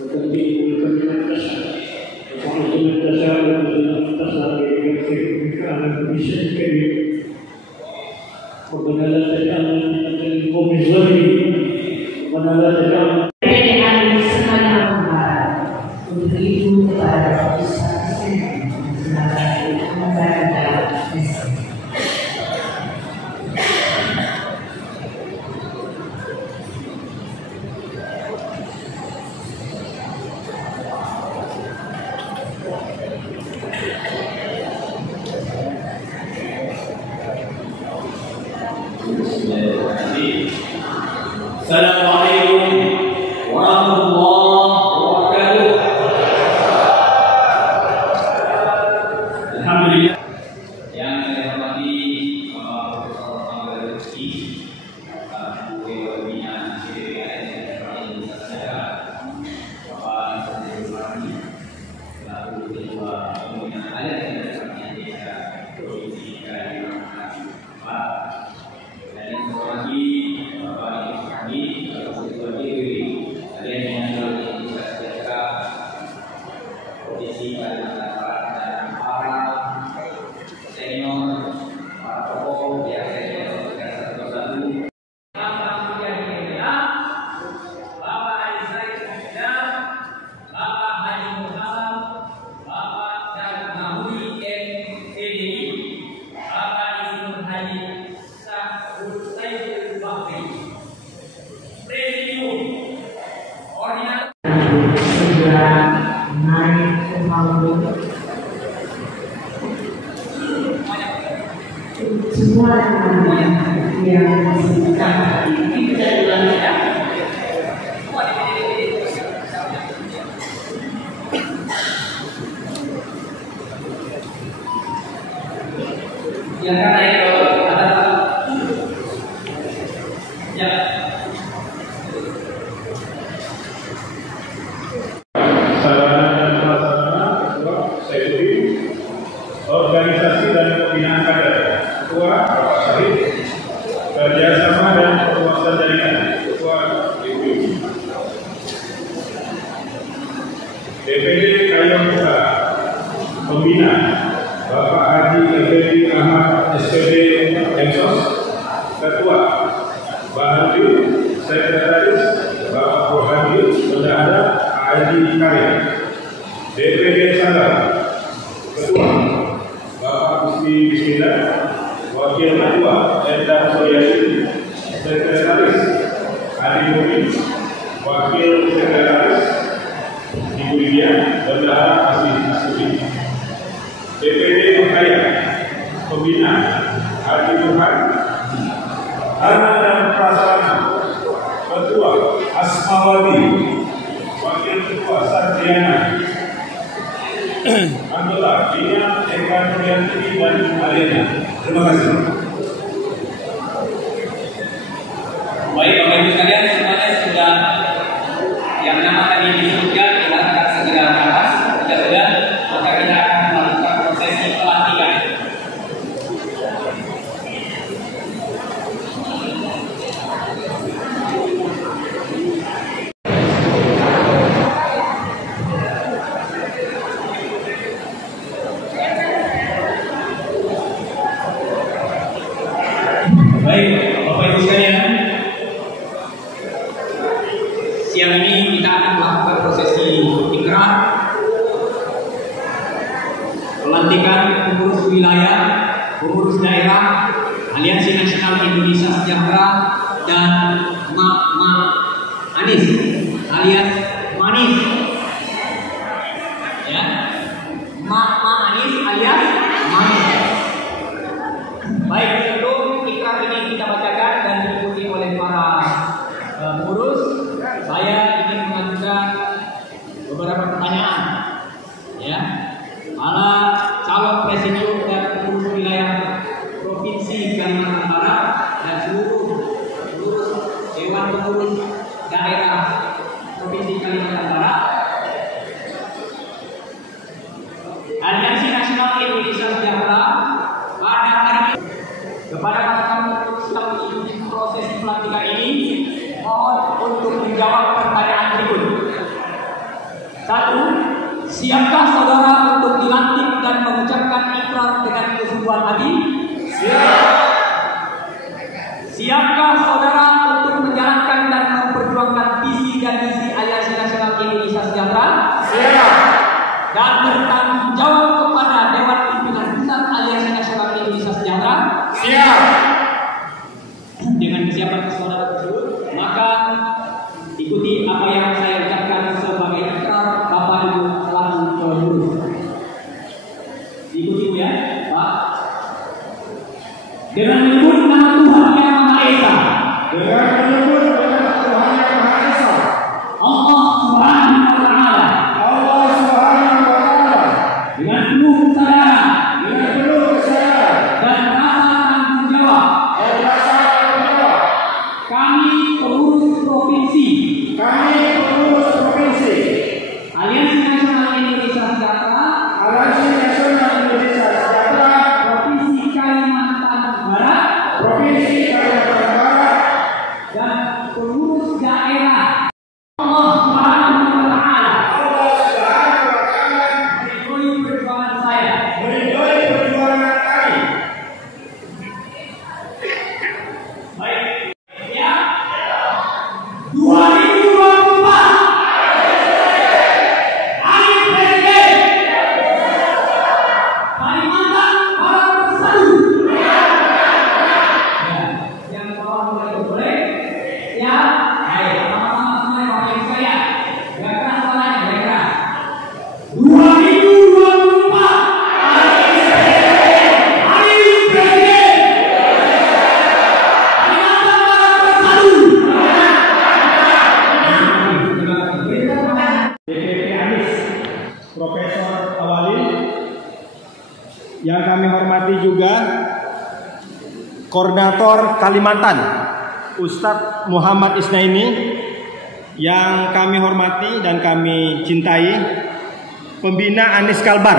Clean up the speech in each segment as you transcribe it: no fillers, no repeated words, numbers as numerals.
وتنبيه من تشاء وتعز من تشاء وتذل من تشاء بيدك انك على كل شيء قدير ربنا لا تجعلنا من القوم الظالمين ربنا لا تجعلنا untuk itu kepada Ustaz Assalamualaikum warahmatullahi wabarakatuh. Alhamdulillah. Yang saya hormati Bapak Profesor Angga Rizki, Bapak Dewan Pembina CPPN Indonesia Sejahtera, Bapak Sandiaga Uno, selaku Ketua Pembinaan Aliansi Demokrasi Indonesia Provinsi Kalimantan Barat, dan yang saya hormati Bapak kami Ketua DPW Aliansi Nasional Indonesia Sejahtera Provinsi Kalimantan Barat dan para senior, para tokoh yang senior satu-satu. Bapak Mulyadi Media, Bapak Ali Zaid Media, Bapak Haji Muhammad, Bapak Syarif Mahmudi MPDI, Bapak Isnur Haji Sahrul Saiful Bakri, Presidium Ornia segera naik ke panggung. Semua yang disebutkan ini bisa dilanjutkan. Silakan naik ke atas. Ya. Sarana dan prasarana Ketua Saifuddin, Organisasi dan Pembinaan Kader Ketua Bapak Syahid, Kerjasama dan Perluasan Jaringan Ketua DPW, DPD Kayong Utara Pembina Bapak Haji Effendi Ahmad SPD Emsos, Ketua Bahadur, Sekretaris Bapak Burhanuddin Bendahara Haji Karim, DPD Sanggar, Ketua Bapak Gusti Bismillah, Wakil Ketua Endang Soyadi, Sekretaris Adi Mubin, Wakil Sekretaris Ibu Lydia, Bendahara Asih Asudi, DPD Mekaya, Pembina Haji Tuhan, Sarana dan Prasarana Ketua Asmawati, Wakil Ketua Sardiana, anggota Bina Dekan Priantini dan Alena. Terima kasih. Baik, Bapak Ibu sekalian, semuanya sudah yang nama tadi disebutkan, kita akan segera ke atas. Jika sudah, maka kita akan melakukan prosesi pelantikan. Baik, Bapak Ibu sekalian, siang ini kita akan melakukan prosesi ikrar pelantikan pengurus wilayah, pengurus daerah Aliansi Nasional Indonesia Sejahtera dan Mak Anies alias Manis, ya, Mak Anies alias Manis. Baik, tentu ikrar ini kita bacakan dan diikuti oleh para pengurus. Saya ingin mengajukan beberapa pertanyaan, ya, para calon presidium dan pengurus wilayah Provinsi Kalimantan Barat dan seluruh pengurus Dewan Pengurus Daerah Provinsi Kalimantan Barat, Aliansi Nasional Indonesia Sejahtera pada hari ini. Kepada para tamu yang mengikuti proses pelantikan ini, mohon untuk menjawab pertanyaan berikut. Satu, siapkah saudara untuk dilantik dan mengucapkan ikrar dengan kesungguhan hati? Siap. Siapkah saudara untuk menjalankan dan memperjuangkan visi dan misi Aliansi Nasional Indonesia Sejahtera? Siap. Dan bertanggung jawab kepada Dewan Pimpinan Pusat Aliansi Nasional Indonesia Sejahtera? Siap. Dengan kesiapan saudara tersebut, maka ikuti apa yang saya ucapkan sebagai ikrar Bapak Ibu selaku pengurus. Ikuti ya, Pak. Dengan menyebut nama Tuhan Yang Maha Esa. Dengan menyebut nama Tuhan Yang Maha Esa. Allah Subhanahu wa Ta'ala. Allah Subhanahu wa Ta'ala. Dengan penuh kesadaran. Dengan penuh kesadaran. Dan rasa tanggung jawab. Dan rasa tanggung jawab. Kami pengurus provinsi. Kami pengurus provinsi. Aliansi Nasional Indonesia Sejahtera. Aliansi Nasional Indonesia Sejahtera. Provinsi Kalimantan Barat. Provinsi Kalimantan Barat. Dan pengurus daerah. Allah Subhanahu wa Ta'ala. Allah Subhanahu wa Ta'ala. Meridhoi perjuangan saya. Meridhoi perjuangan kami. Baik. Ya. 2024. Hari Presiden. Kalimantan Barat bersatu. Ya. Yang bawah mulai boleh. Ya. Baik. Sama-sama semua yang pakai saya. Ya keras suaranya, ya keras. 2024. Hari Presiden. Kalimantan Barat bersatu. DPP Anies, Profesor Awalin, yang kami hormati juga Koordinator Kalimantan, Ustadz Muhammad Isnaini, yang kami hormati dan kami cintai, Pembina Anies Kalbar,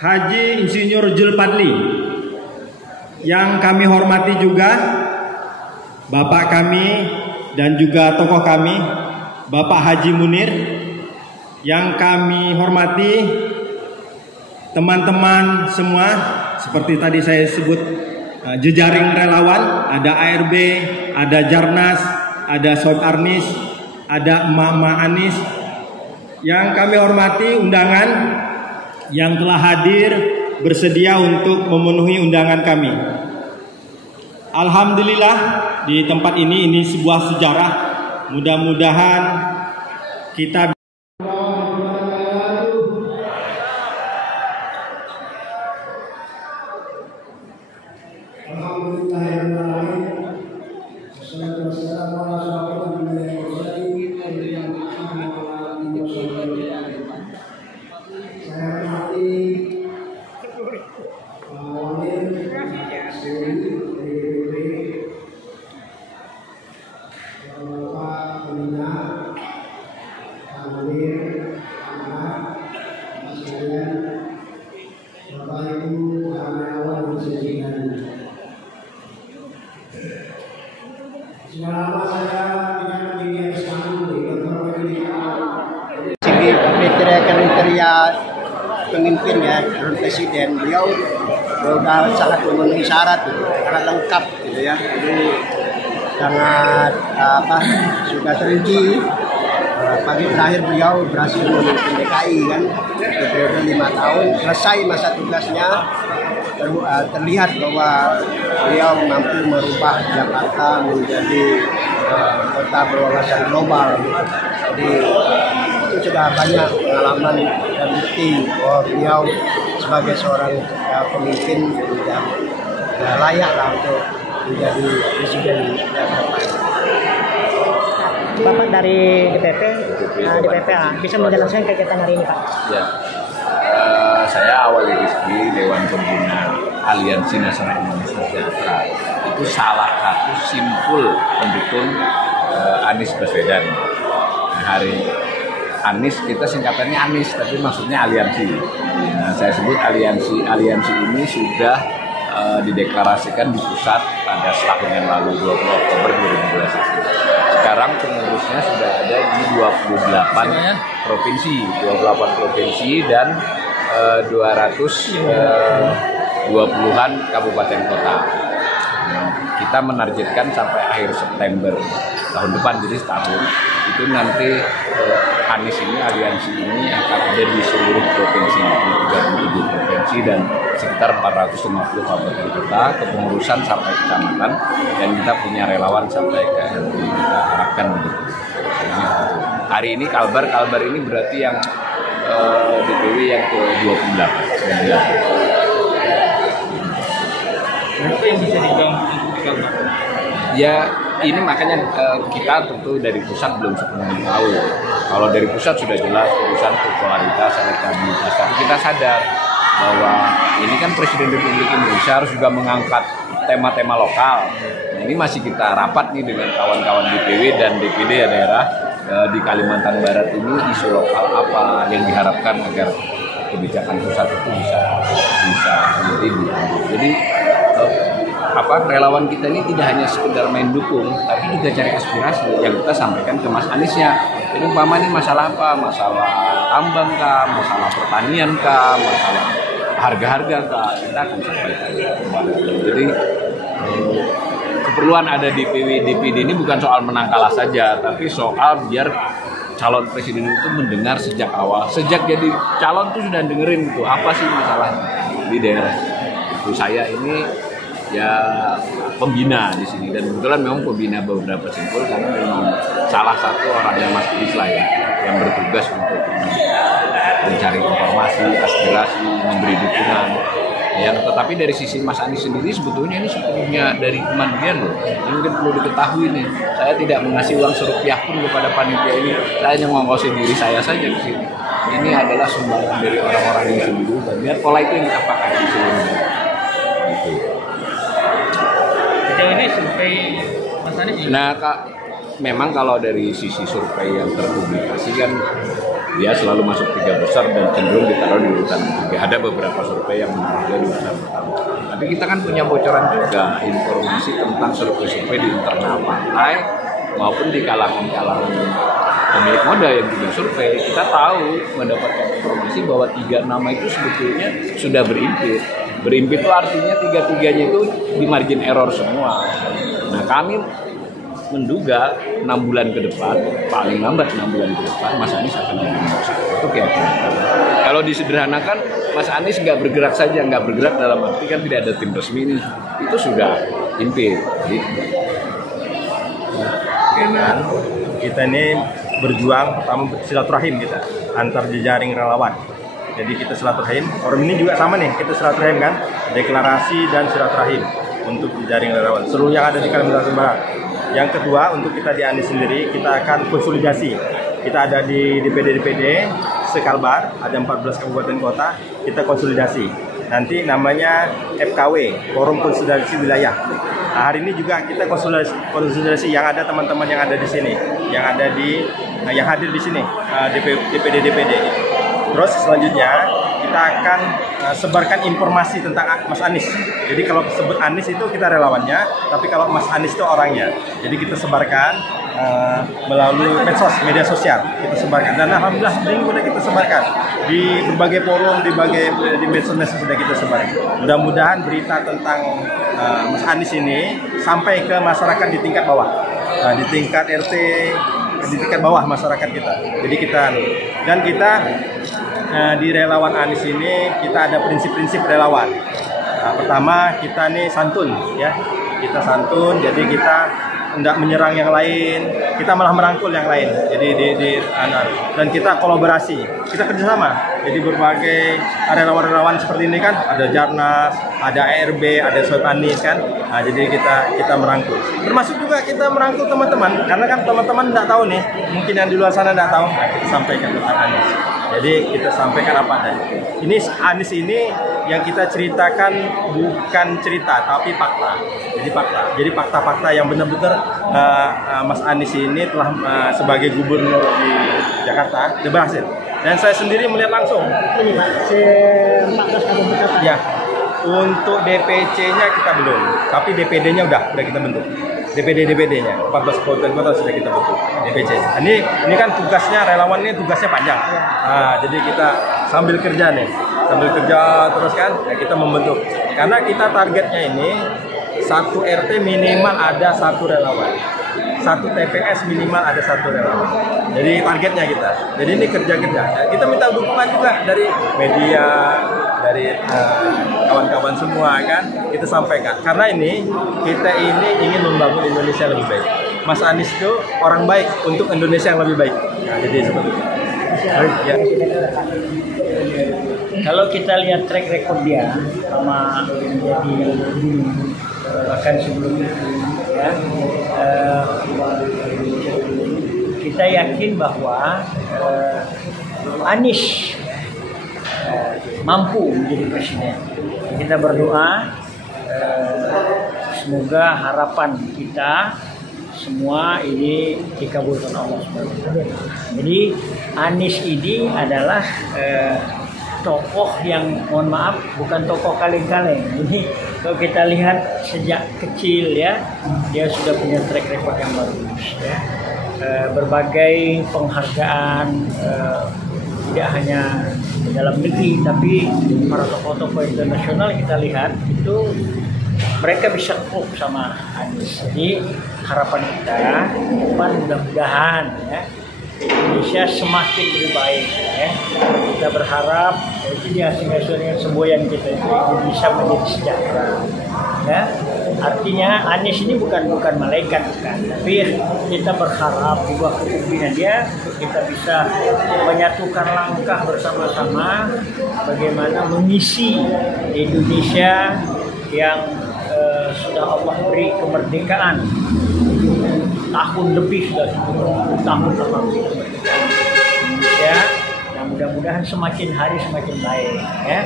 Haji Insinyur Julpadli, yang kami hormati juga Bapak kami dan juga tokoh kami, Bapak Haji Munir, yang kami hormati teman-teman semua, seperti tadi saya sebut jejaring relawan, ada ARB, ada Jarnas, ada Sob Arnis, ada Emak-emak Anis, yang kami hormati undangan yang telah hadir bersedia untuk memenuhi undangan kami. Alhamdulillah di tempat ini sebuah sejarah. Mudah-mudahan kita kriteria pemimpin ya, calon presiden, beliau sudah sangat memenuhi syarat, sangat lengkap gitu ya. Jadi sangat sudah teruji. Pagi terakhir beliau berhasil memimpin DKI kan, periode 5 tahun, selesai masa tugasnya. Terlihat bahwa beliau mampu merubah Jakarta menjadi kota berwawasan global. Jadi itu sudah banyak pengalaman dan bukti bahwa beliau sebagai seorang pemimpin yang layak lah untuk menjadi presiden yang depan. Bapak dari DPP bisa menjelaskan kegiatan hari ini, Pak? Ya, saya Awali Rizki, Dewan Pembina Aliansi Nasional Indonesia Sejahtera. Itu salah satu simpul pendukung Anies Baswedan. Hari Anies kita singkatannya Anies, tapi maksudnya aliansi. Nah, saya sebut aliansi ini sudah dideklarasikan di pusat pada setahun yang lalu, 20 Oktober 2012. sekarang pengurusnya sudah ada di 28 provinsi dan 220-an kabupaten kota. Kita menargetkan sampai akhir September tahun depan, jadi setahun, itu nanti Anies ini, aliansi ini akan ada di seluruh provinsi, di 37 provinsi dan sekitar 450 kabupaten kota, kepengurusan sampai kecamatan, dan kita punya relawan sampai ke RT. Kita harapkan begitu. Hari ini Kalbar ini berarti yang DPW yang ke-28. Apa yang bisa digabung di Kalbar? Ya, ini makanya kita tentu dari pusat belum sepenuhnya tahu. Kalau dari pusat sudah jelas urusan popularitas, elektabilitas. Tapi kita sadar bahwa ini kan Presiden Republik Indonesia harus juga mengangkat tema-tema lokal. Nah, ini masih kita rapat nih dengan kawan-kawan DPW dan DPD ya daerah di Kalimantan Barat ini, isu lokal apa yang diharapkan agar kebijakan pusat itu bisa diambil. Jadi relawan kita ini tidak hanya sekedar main dukung, tapi juga cari aspirasi yang kita sampaikan ke Mas Aniesnya. Jadi umpama ini masalah apa? Masalah tambang kah? Masalah pertanian kah? Masalah harga-harga kah? Kita akan sampaikan. Jadi keperluan ada DPD ini bukan soal menang kalah saja, tapi soal biar calon presiden itu mendengar sejak awal, sejak jadi calon tuh sudah dengerin itu apa sih masalah di daerah. Itu saya ini ya pembina di sini, dan kebetulan memang pembina beberapa simpul karena memang salah satu orangnya Mas Anies lah ya, yang bertugas untuk mencari informasi, aspirasi, memberi dukungan. Ya, tetapi dari sisi Mas Anies sendiri sebetulnya ini sepenuhnya dari kemandirian loh. Ini mungkin perlu diketahui nih. Saya tidak mengasih uang serupiah pun kepada panitia ini. Saya hanya ngongkosin diri saya saja ke sini. Ini adalah sumbangan dari orang-orang yang sendiri. Dan biar pola itu yang kita pakai di sini. Gitu. Sejauh ini survei Mas Anies. Nah, memang kalau dari sisi survei yang terpublikasi kan dia selalu masuk 3 besar dan cenderung ditaruh di urutan 3. Ada beberapa survei yang menaruh dia di urutan pertama. Tapi kita kan punya bocoran juga informasi tentang survei-survei di internal partai maupun di kalangan-kalangan pemilik modal yang juga survei. Kita tahu mendapatkan informasi bahwa 3 nama itu sebetulnya sudah berimpit. Berimpit itu artinya 3-3-nya itu di margin error semua. Nah, kami menduga 6 bulan ke depan, paling lambat 6 bulan ke depan, Mas Anies akan menjadi nomor 1. Itu keyakinan. Kalau disederhanakan, Mas Anies nggak bergerak saja, nggak bergerak dalam arti kan tidak ada tim resmi ini, itu sudah impit. Kita ini berjuang pertama silaturahim kita antar jejaring relawan. Jadi kita silaturahim. Forum ini juga sama nih, kita silaturahim kan, deklarasi dan silaturahim untuk jejaring relawan seluruh yang ada di Kalimantan Barat. Yang kedua, untuk kita di Anies sendiri, kita akan konsolidasi. Kita ada di DPD sekalbar, ada 14 kabupaten kota, kita konsolidasi. Nanti namanya FKW, Forum Konsolidasi Wilayah. Nah, hari ini juga kita konsolidasi yang ada teman-teman yang ada di sini, yang hadir di sini, DPD. Terus selanjutnya kita akan sebarkan informasi tentang Mas Anies. Jadi kalau sebut Anies itu kita relawannya, tapi kalau Mas Anies itu orangnya. Jadi kita sebarkan melalui media sosial. Kita sebarkan, dan alhamdulillah ini sudah kita sebarkan di berbagai forum, di medsos sudah kita sebarkan. Mudah-mudahan berita tentang Mas Anies ini sampai ke masyarakat di tingkat bawah, di tingkat RT, di tingkat bawah masyarakat kita. Jadi kita di relawan Anies ini kita ada prinsip-prinsip relawan. Nah, pertama kita nih santun ya, kita santun, jadi kita tidak menyerang yang lain, kita malah merangkul yang lain. Jadi dan kita kolaborasi, kita kerjasama. Jadi berbagai relawan-relawan seperti ini kan, ada Jarnas, ada ARB, ada Soeb Anies kan. Nah, jadi kita merangkul. Termasuk juga kita merangkul teman-teman, karena kan teman-teman tidak tahu nih, mungkin yang di luar sana tidak tahu. Nah, kita sampaikan tentang Anies. Jadi kita sampaikan apa adanya. Ini Anies ini yang kita ceritakan bukan cerita tapi fakta. Jadi fakta yang benar-benar Mas Anies ini telah sebagai gubernur di Jakarta sudah berhasil. Dan saya sendiri melihat langsung. Ini Pak, 14 kabupaten. Ya, untuk DPC-nya kita belum, tapi DPD-nya udah kita bentuk. DPD-nya, 14 kabupaten kota sudah kita bentuk DPC. Ini kan tugasnya relawan ini tugasnya panjang. Nah, jadi kita sambil kerja terus kan, ya kita membentuk. Karena kita targetnya ini satu RT minimal ada satu relawan, satu TPS minimal ada satu relawan. Jadi targetnya kita. Jadi ini kerja. Kita minta dukungan juga dari media, dari kawan-kawan semua kan, kita sampaikan. Karena kita ini ingin membangun Indonesia lebih baik. Mas Anies itu orang baik untuk Indonesia yang lebih baik. Nah, jadi seperti itu. Ya. Kalau kita lihat track record dia sama menjadi bahkan sebelum itu ya, kita yakin bahwa Anies mampu menjadi presiden. Kita berdoa semoga harapan kita semua ini dikabulkan Allah SWT. Jadi Anies ini adalah tokoh yang, mohon maaf, bukan tokoh kaleng-kaleng. Jadi kalau kita lihat sejak kecil ya, dia sudah punya track record yang bagus ya. Berbagai penghargaan tidak hanya dalam negeri, tapi para tokoh-tokoh internasional kita lihat itu mereka bisa klop sama Anies. Jadi harapan kita depan mudah-mudahan ya Indonesia semakin lebih baik ya. Kita berharap itu di hasil yang semboyan kita itu Indonesia menjadi sejahtera ya. Artinya Anies ini bukan malaikat bukan, tapi kita berharap di bawah kepemimpinan dia kita bisa menyatukan langkah bersama-sama bagaimana mengisi Indonesia yang sudah Allah beri kemerdekaan tahun lebih sudah 10 tahun ya. Nah, mudah-mudahan semakin hari semakin baik ya.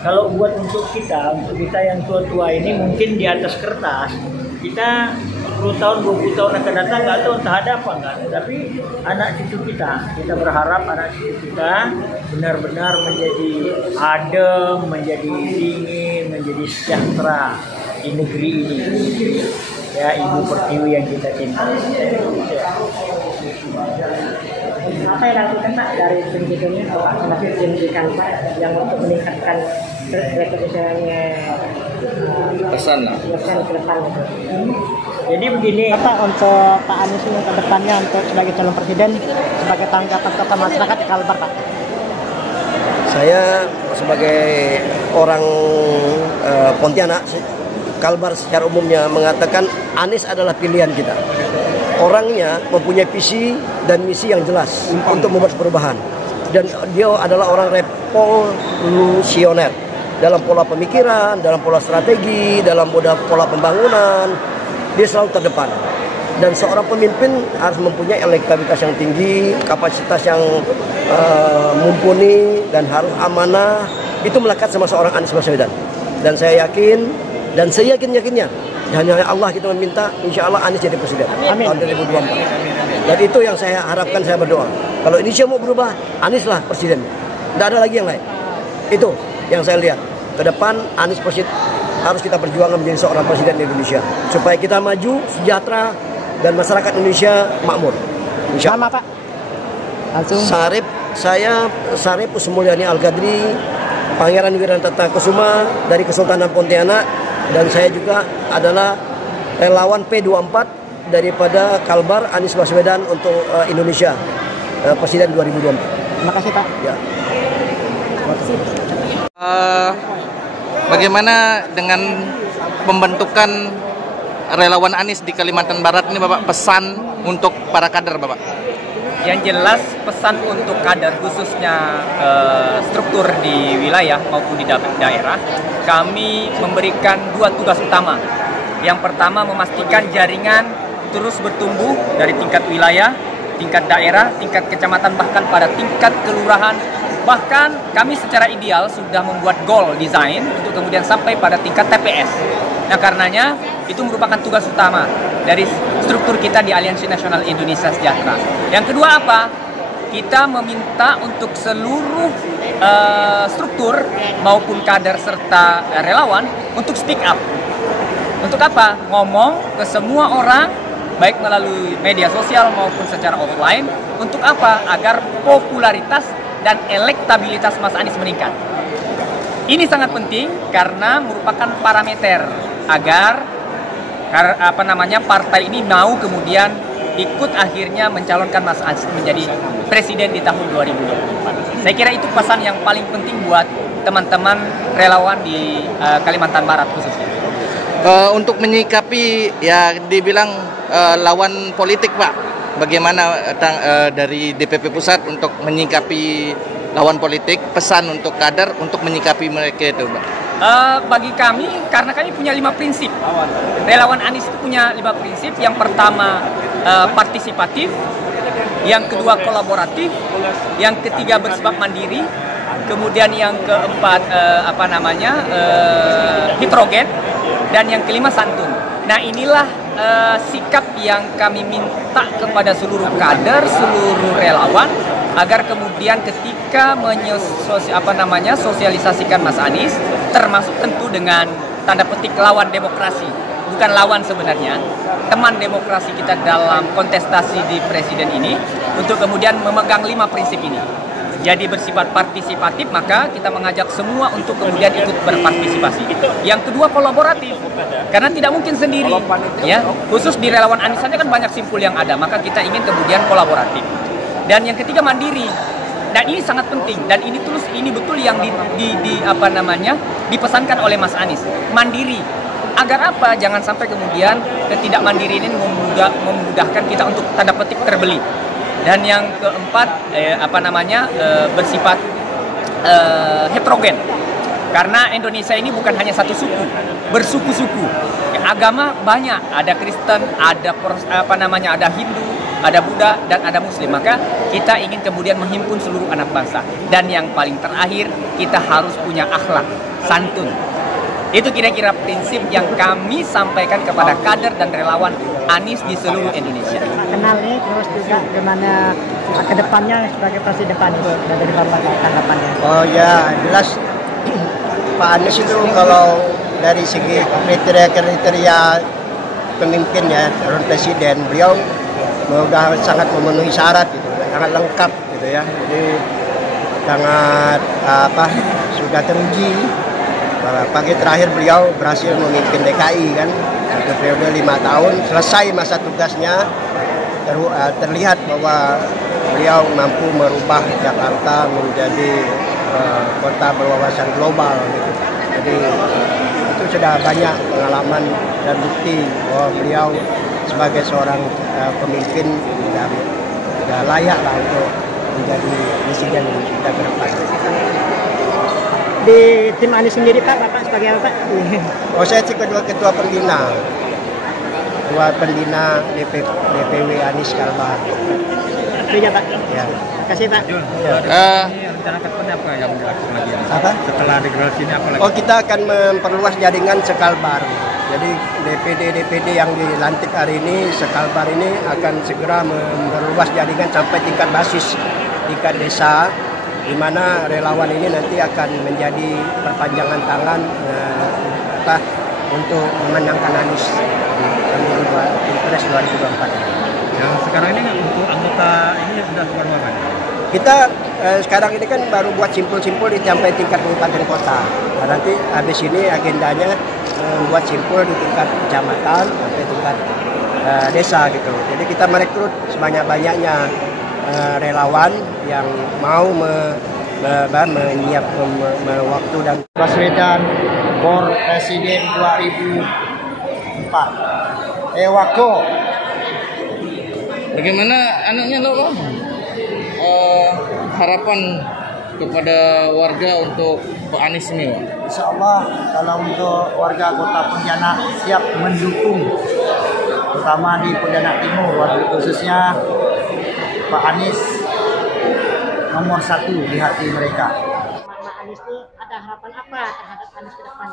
Kalau buat untuk kita yang tua-tua ini mungkin di atas kertas kita 10 tahun 20 tahun akan datang nggak tahu entah ada apa nggak, tapi anak cucu kita berharap anak cucu kita benar-benar menjadi adem, menjadi dingin, menjadi sejahtera di negeri ini ya, Ibu Pertiwi yang kita cintai. Apa yang dilakukan Pak dari pendidikannya Pak semakin pendidikan Pak yang untuk meningkatkan rekomendasinya pesan ke depan gitu. Jadi begini Pak, untuk Pak Anies ini ke depannya untuk sebagai calon presiden sebagai tanggapan tokoh masyarakat di Kalbar Pak. Saya sebagai orang Pontianak, Kalbar secara umumnya mengatakan Anies adalah pilihan kita. Orangnya mempunyai visi dan misi yang jelas untuk membuat perubahan. Dan dia adalah orang revolusioner dalam pola pemikiran, dalam pola strategi, dalam pola pembangunan. Dia selalu terdepan. Dan seorang pemimpin harus mempunyai elektabilitas yang tinggi, kapasitas yang mumpuni, dan harus amanah. Itu melekat sama seorang Anies Baswedan. Dan saya yakin, dan saya yakin-yakinnya hanya Allah kita meminta, insya Allah Anies jadi presiden tahun 2024. Dan itu yang saya harapkan, saya berdoa. Kalau Indonesia mau berubah, Anies lah presiden. Tidak ada lagi yang lain. Itu yang saya lihat. Ke depan Anies presiden harus kita perjuangkan menjadi seorang presiden di Indonesia. Supaya kita maju, sejahtera, dan masyarakat Indonesia makmur. Insya Allah. Sama Pak. Langsung. Saya Sarip Usmulyani Al-Qadri, Pangeran Wiranata Kusuma dari Kesultanan Pontianak. Dan saya juga adalah relawan P24 daripada Kalbar Anies Baswedan untuk Indonesia Presiden 2024. Terima kasih Pak. Ya. Terima kasih. Bagaimana dengan pembentukan relawan Anies di Kalimantan Barat ini Bapak, pesan untuk para kader Bapak? Yang jelas pesan untuk kader khususnya struktur di wilayah maupun di daerah, kami memberikan 2 tugas utama. Yang pertama memastikan jaringan terus bertumbuh dari tingkat wilayah, tingkat daerah, tingkat kecamatan, bahkan pada tingkat kelurahan. Bahkan kami secara ideal sudah membuat goal design untuk kemudian sampai pada tingkat TPS. Nah karenanya itu merupakan tugas utama dari struktur kita di Aliansi Nasional Indonesia Sejahtera. Yang kedua apa? Kita meminta untuk seluruh struktur maupun kader serta relawan untuk speak up. Untuk apa? Ngomong ke semua orang, baik melalui media sosial maupun secara offline. Untuk apa? Agar popularitas dan elektabilitas Mas Anies meningkat. Ini sangat penting karena merupakan parameter agar partai ini mau kemudian ikut akhirnya mencalonkan Mas Anies menjadi presiden di tahun 2024. Saya kira itu pesan yang paling penting buat teman-teman relawan di Kalimantan Barat khususnya. Untuk menyikapi ya dibilang lawan politik, Pak, bagaimana dari DPP Pusat untuk menyikapi lawan politik, pesan untuk kader untuk menyikapi mereka itu, Pak? Bagi kami, karena kami punya 5 prinsip. Relawan Anies itu punya 5 prinsip. Yang pertama partisipatif, yang kedua kolaboratif, yang ketiga bersifat mandiri, kemudian yang keempat heterogen, dan yang kelima santun. Nah, inilah sikap yang kami minta kepada seluruh kader, seluruh relawan, agar kemudian ketika sosialisasikan Mas Anies, termasuk tentu dengan tanda petik lawan demokrasi, bukan lawan sebenarnya, teman demokrasi kita dalam kontestasi di presiden ini, untuk kemudian memegang 5 prinsip ini. Jadi bersifat partisipatif, maka kita mengajak semua untuk kemudian ikut berpartisipasi. Yang kedua kolaboratif, karena tidak mungkin sendiri, ya. Khusus di relawan Anies saja kan banyak simpul yang ada, maka kita ingin kemudian kolaboratif. Dan yang ketiga mandiri. Dan ini sangat penting, dan ini betul yang dipesankan oleh Mas Anies. Mandiri. Agar apa? Jangan sampai kemudian ketidakmandirian ini memudahkan kita untuk tanda petik terbeli. Dan yang keempat bersifat heterogen, karena Indonesia ini bukan hanya satu suku, bersuku-suku, agama banyak, ada Kristen, ada ada Hindu, ada Buddha, dan ada Muslim. Maka kita ingin kemudian menghimpun seluruh anak bangsa. Dan yang paling terakhir, kita harus punya akhlak, santun. Itu kira-kira prinsip yang kami sampaikan kepada kader dan relawan Anies di seluruh Indonesia. Kenal nih, terus juga gimana ke depannya sebagai presiden Pak Anies, dari Bapak tanggapannya? Oh ya, jelas Pak Anies itu kalau dari segi kriteria pemimpin ya, calon presiden, beliau sudah sangat memenuhi syarat gitu, sangat lengkap gitu ya. Jadi sangat sudah teruji. Pagi terakhir beliau berhasil memimpin DKI kan, satu periode 5 tahun, selesai masa tugasnya, terlihat bahwa beliau mampu merubah Jakarta menjadi kota berwawasan global gitu. Jadi itu sudah banyak pengalaman dan bukti bahwa beliau sebagai seorang pemimpin sudah layak lah untuk menjadi presiden kita ke depan. Di tim Anies sendiri Pak, Bapak sebagai apa? Oh, saya ketua pembina DPW Anies Kalbar. Iya Pak. Ya. Terima kasih Pak. Rencana ke depan apa yang dilakukan lagi? Apa? Setelah regulasi ini apa lagi? Oh, kita akan memperluas jaringan sekalbar. Jadi DPD yang dilantik hari ini, sekalbar ini akan segera memperluas jaringan sampai tingkat basis, tingkat desa, di mana relawan ini nanti akan menjadi perpanjangan tangan untuk memenangkan Anies di pemilu Pilpres 2024. Yang sekarang ini untuk anggota ini sudah berapa? Kita sekarang ini kan baru buat simpul-simpul sampai tingkat kabupaten kota. Nah, nanti habis ini agendanya buat simpul di tingkat kecamatan sampai tingkat desa gitu. Jadi kita merekrut sebanyak-banyaknya relawan yang mau menyiapkan waktu dan Baswedan Bor Presiden 2004. Ewako. Bagaimana anaknya lo, Bang? Harapan kepada warga untuk Pak Anies ini, Bang? Insya Allah kalau untuk warga Kota Pontianak siap mendukung, terutama di Pontianak Timur, khususnya Pak Anies nomor 1 di hati mereka. Pak Anies ini ada harapan apa terhadap Anies ke depan?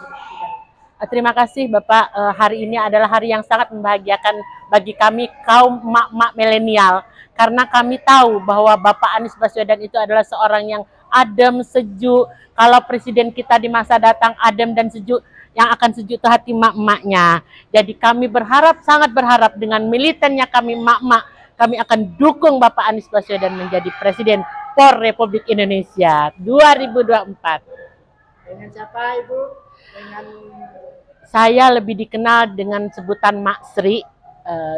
Terima kasih Bapak, hari ini adalah hari yang sangat membahagiakan bagi kami kaum emak-emak milenial. Karena kami tahu bahwa Bapak Anies Baswedan itu adalah seorang yang adem, sejuk. Kalau presiden kita di masa datang adem dan sejuk, yang akan sejuk hati emak-emaknya. Jadi kami berharap, sangat berharap dengan militannya kami emak-emak, kami akan dukung Bapak Anies Baswedan menjadi Presiden POR Republik Indonesia 2024. Dengan siapa Ibu? Dengan Saya lebih dikenal dengan sebutan Mak Sri.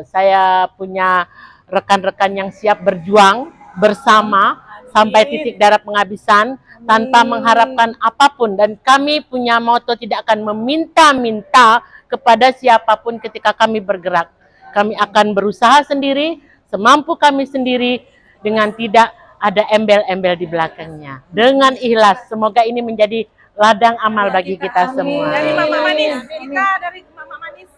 Saya punya rekan-rekan yang siap berjuang bersama sampai titik darah penghabisan tanpa mengharapkan apapun, dan kami punya moto tidak akan meminta-minta kepada siapapun ketika kami bergerak. Kami akan berusaha sendiri, semampu kami sendiri, dengan tidak ada embel-embel di belakangnya. Dengan ikhlas, semoga ini menjadi ladang amal bagi kita semua. Dari Mama Manis, kita dari Mama Manis,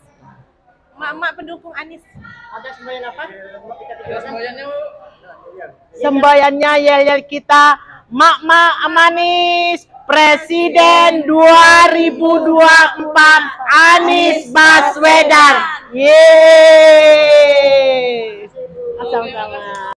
Mak pendukung Anies. ada sembahyang apa? Semboyannya yel-yel kita, Mak Manis Presiden 2024 Anies Baswedan. Yeay. Sama-sama.